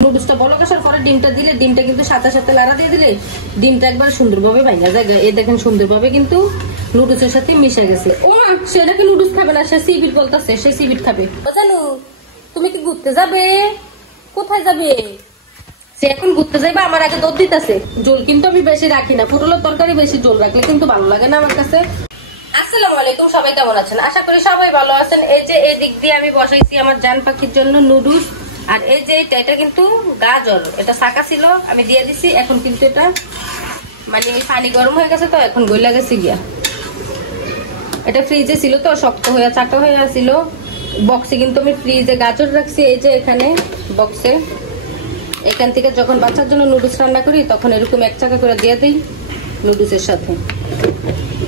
নুডলসটা বলক আসার পরে ডিমটা দিলে ডিমটা কিন্তু সাথে সাথে লাড়া দিয়ে দিলে ডিমটা একবার সুন্দরভাবে ভাঙা যায়। এই দেখেন সুন্দরভাবে কিন্তু নুডলসের সাথে মিশে গেছে। ও সেটা কি নুডলস খাবে না, সে সিবিট বলতেছে, সে সিবিট খাবে। জানো তুমি কি ঘুরতে যাবে? কোথায় যাবে? সে এখন ঘুরতে যাবে, আমার আগে দুধ দিতেছে। জল কিন্তু আমি বেশি রাখি না, পটলের তরকারি বেশি জল রাখলে কিন্তু ভালো লাগে না আমার কাছে। আসসালামু আলাইকুম, সবাই কেমন আছেন? আশা করি সবাই ভালো আছেন। এই যে এই দিক দিয়ে আমি বসাইছি আমার জান পাখির জন্য নুডলস, আর এই যে এটা কিন্তু গাজর, এটা শাকা ছিল আমি দিয়ে দিছি। এখন কিন্তু এটা মানে পানি গরম হয়ে গেছে তো এখন গইলা গেছে গিয়া। এটা ফ্রিজে ছিল তো শক্ত হয়ে চাকা হয়ে ছিল। বক্সে কিন্তু আমি ফ্রিজে গাজর রাখছি, এই যে এখানে বক্সে। এখান থেকে যখন বাচ্চার জন্য নুডলস রান্না করি তখন এরকম এক চাকা করে দিয়ে দিই নুডলসের সাথে।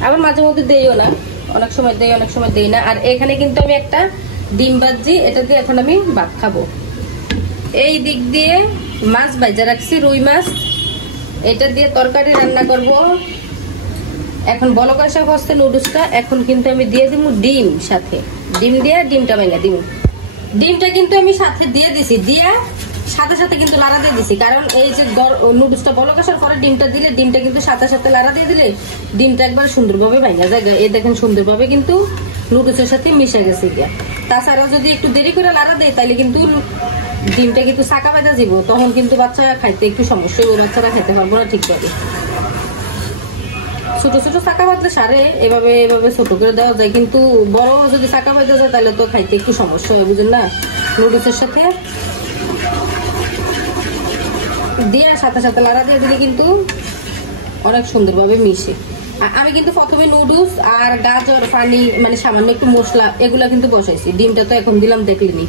আবার মাঝে মধ্যে দেইও না, অনেক সময় দেই অনেক সময় দেই না। আর এখানে কিন্তু আমি একটা ডিম ভাজি, এটা দিয়ে এখন আমি ভাত খাবো। এই দিক দিয়ে মাছ ভাজা রাখছি, রুই মাছ, এটা দিয়ে তরকারি রান্না করব। এখন বলক আসা বসতে নুডলসটা, এখন কিন্তু আমি দিয়ে দিব ডিম সাথে। ডিম দিয়ে ডিমটা ভেঙে দিব। ডিমটা কিন্তু আমি সাথে দিয়ে দিছি, দিয়ে সাথে সাথে কিন্তু লাড়া দিয়ে দিছি, কারণ এই যে নুডলসটা বলক আসার পরে ডিমটা দিলে ডিমটা কিন্তু সাথে সাথে লাড়া দিয়ে দিলে ডিমটা একবার সুন্দরভাবে ভাঙা যায়। এই দেখেন সুন্দরভাবে কিন্তু নুডলসের সাথে মিশে গেছে গিয়া। তাছাড়া যদি একটু দেরি করে লাড়া দেয় তাহলে কিন্তু ডিমটা কিন্তু চাকা বেঁধে যাব, তখন কিন্তু বাচ্চারা খাইতে একটু সমস্যা, ওই বাচ্চারা খাইতে পারবো না ঠিকভাবে। ছোট ছোট চাকা বাঁধলে সারে এভাবে এভাবে ছোট করে দেওয়া যায়, কিন্তু বড় যদি চাকা বেঁধে যায় তাহলে তো খাইতে একটু সমস্যা হয়, বুঝলেন না? নুডলসের সাথে দিয়ে সাথে সাথে লাড়া দিয়ে দিলে কিন্তু অনেক সুন্দরভাবে মিশে। আমি কিন্তু প্রথমে নুডলস আর গাজর, পানি, মানে সামান্য একটু মশলা এগুলা কিন্তু বসাইছি। ডিমটা তো এখন দিলাম দেখলেনি।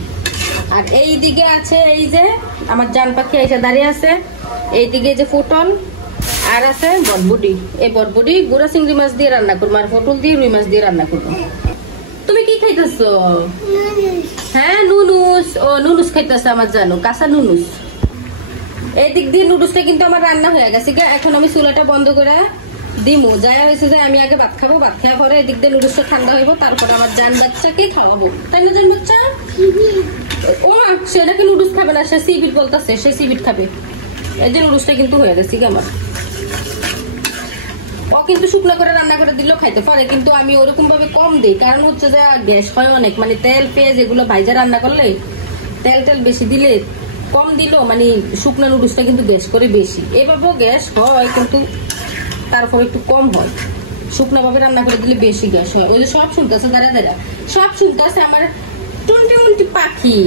আর এই দিকে আছে এই যে আমার জান পাখি এসে দাঁড়িয়ে আছে, এইদিকে যে পটল আর আছে বটবুটি। এই বটবুটি গুঁড়া চিংড়ি মাছ দিয়ে রান্না করবো, আর পটল দিয়ে রুই মাছ দিয়ে রান্না করবো। তুমি কি খাইতেছো? হ্যাঁ নুডলস। ও নুডলস খাইতেছে আমার জানো, কাঁচা নুডলস। এই দিক দিয়ে নুডলসটা কিন্তু আমার রান্না হয়ে গেছে। এখন আমি চুলাটা বন্ধ করে দিমু। যা হয়েছে যে আমি আগে ভাত খাবো, ভাত খাওয়ার পরে এদিক দিয়ে নুডলসটা ঠান্ডা হইব, তারপর আমার জান বাচ্চাকে খাওয়াবো, তাই না জান বাচ্চা? ও সেটা কি নুডলস খাবে না, সে সিবিট বলতেছে, সে সিবিট খাবে। এই যে নুডলসটা কিন্তু হয়ে গেছে আমার। ও কিন্তু শুকনো করে রান্না করে দিলেও খাইতে পারে, কিন্তু আমি ওরকম ভাবে কম দিই, কারণ হচ্ছে যে গ্যাস হয় অনেক, মানে তেল পেঁয়াজ এগুলো ভাইজা রান্না করলে তেল বেশি দিলে, কম দিলেও মানে শুকনো নুডলসটা কিন্তু গ্যাস করে বেশি। এভাবেও গ্যাস হয় কিন্তু তারপর একটু কম হয়। শুকনো ভাবে রান্না করে দিলে বেশি গ্যাস হয়। ওই যে সব শুনতেছে, দাঁড়া দাঁড়া সব শুনতেছে আমার টুনটি মুন্টি পাখি।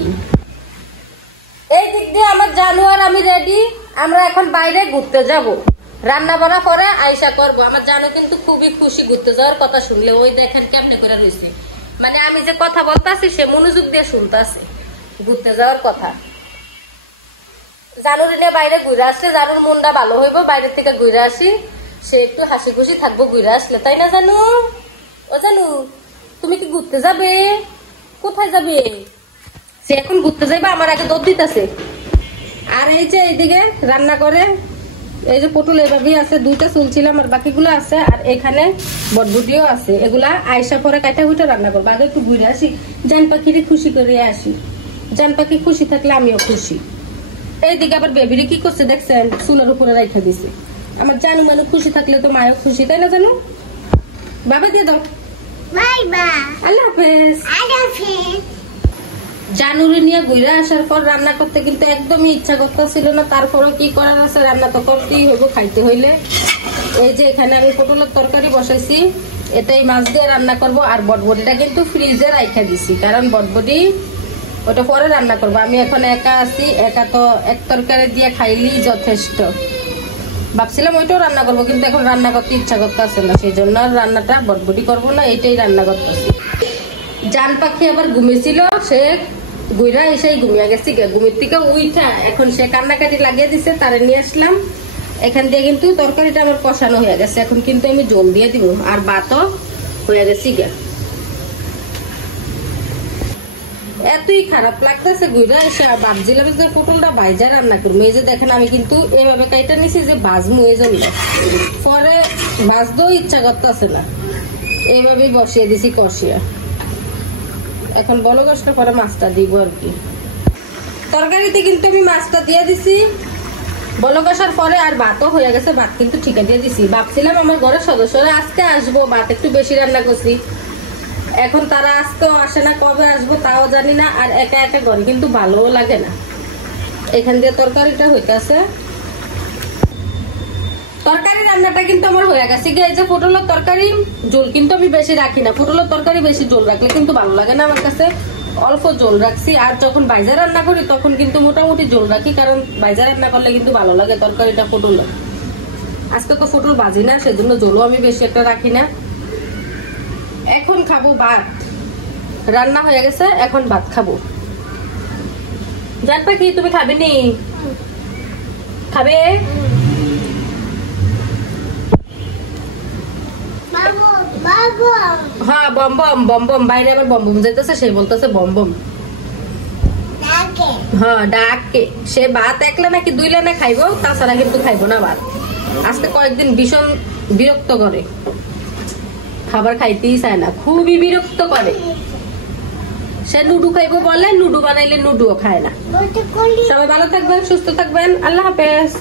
এই দিক দিয়ে আমার জানুয়ার আমি রেডি, আমরা এখন বাইরে ঘুরতে যাব। রান্না বান্না করে আইসা করবো। আমার জানো কিন্তু খুবই খুশি ঘুরতে যাওয়ার কথা শুনলে। ওই দেখেন কেমনে করে রয়েছে, মানে আমি যে কথা বলতেছি সে মনোযোগ দিয়ে শুনতেছে ঘুরতে যাওয়ার কথা। জানুর নিয়ে বাইরে ঘুরে আসলে জানুর মনটা ভালো হইব, বাইরের থেকে ঘুরে আসি, সে একটু হাসি খুশি থাকবো ঘুরে আসলে, তাই না জানু? ও জানু তুমি কি ঘুরতে যাবে? কোথায় যাবে? সে এখন ঘুরতে যাইবা, আমার আগে দুধ দিতেছে। আর এই যে এইদিকে রান্না করে, এই যে পটল এভাবেই আছে, দুইটা চুলছিলাম আর বাকিগুলো আছে, আর এখানে বটবুটিও আছে। এগুলা আইসা পরে কাটা কুটা রান্না করবো। আগে একটু ঘুরে আসি, জান পাখিরে খুশি করে আসি। জান পাখি খুশি থাকলে আমিও খুশি। এইদিকে আবার বেবিরে কি করছে দেখছেন, চুলের উপরে রাখা দিছে। আমার জানু মানু খুশি থাকলে তো মায়ও খুশি, তাই না জানু? বাবা দিয়ে দাও, বাই বাই, আল্লাহ হাফেজ। জানুরে নিয়ে ঘুরে আসার পর রান্না করতে কিন্তু একদমই ইচ্ছা করতেছিল না, তারপরও কি করার আছে, রান্না তো করতেই হইব খাইতে হইলে। এই যে এখানে আমি পটলের তরকারি বসাইছি, এটাই মাছ দিয়ে রান্না করব। আর বটবটিটা কিন্তু ফ্রিজে রাখা দিছি, কারণ বটবটি ওটা পরে রান্না করবো। আমি এখন একা আছি, একা তো এক তরকারি দিয়ে খাইলেই যথেষ্ট। ভাবছিলাম ওইটাও রান্না করবো, কিন্তু এখন রান্না করতে ইচ্ছা করতেছে না, সেই জন্য রান্নাটা বটবটি করবো না, এটাই রান্না করতেছি। জান পাখি আবার ঘুমিয়েছিল, সে ঘুরা এসেই ঘুমিয়ে গেছি। ঘুমের থেকে উইঠা এখন সে কান্নাকাটি লাগিয়ে দিছে, তারে নিয়ে আসলাম। এখান দিয়ে কিন্তু তরকারিটা আমার কষানো হয়ে গেছে, এখন কিন্তু আমি জল দিয়ে দিব। আর ভাতও হয়ে গেছি গা। এতই খারাপ লাগতেছে ঘুরা এসে, ভাবছিলাম যে পটলটা ভাইজা রান্না করবো। এই যে দেখেন আমি কিন্তু এভাবে কাইটা নিছি যে ভাজমু, এই জন্য পরে ভাজতেও ইচ্ছা করতেছে না, এইভাবেই বসিয়ে দিছি কষিয়া। এখন বলক আসার পরে মাছটা দিব আর কি। তরকারিতে কিন্তু আমি মাছটা দিয়ে দিছি বলক আসার পরে, আর ভাতও হয়ে গেছে। ভাত কিন্তু ঠিকা দিয়ে দিছি। ভাবছিলাম আমার ঘরের সদস্যরা আজকে আসবো, ভাত একটু বেশি রান্না করছি। এখন তারা আজকেও আসে না, কবে আসবো তাও জানি না। আর একা একা ঘরে কিন্তু ভালোও লাগে না। এখান দিয়ে তরকারিটা হইতেছে। তরকারি রান্নাটা কিন্তু আমার হয়ে গেছে। এই যে পটলের তরকারি, ঝোল কিন্তু আমি বেশি রাখি না। পটলের তরকারি বেশি ঝোল রাখলে কিন্তু ভালো লাগে না আমার কাছে। অল্প ঝোল রাখছি। আর যখন ভাইজা রান্না করি তখন কিন্তু মোটামুটি ঝোল রাখি, কারণ ভাইজা রান্না করলে কিন্তু ভালো লাগে তরকারিটা পটল। আজকে তো পটল ভাজি না, সেজন্য ঝোলও আমি বেশি একটা রাখি না। এখন খাবো ভাত। রান্না হয়ে গেছে, এখন ভাত খাবো। জান পাখি তুমি খাবে নি? খাবে? হ্যাঁ, বম বম বম বম। বাইরে আবার বম বম যেতেছে, সে বলতেছে বম বম। হ্যাঁ ডাকে। সে ভাত একলা নাকি দুইলা না খাইবো, তাছাড়া কিন্তু খাইবো না ভাত। আজকে কয়েকদিন ভীষণ বিরক্ত করে, খাবার খাইতেই চায় না, খুবই বিরক্ত করে। সে নুডু খাইবো বলে, নুডু বানাইলে নুডুও খায় না। সবাই ভালো থাকবেন, সুস্থ থাকবেন, আল্লাহ হাফেজ।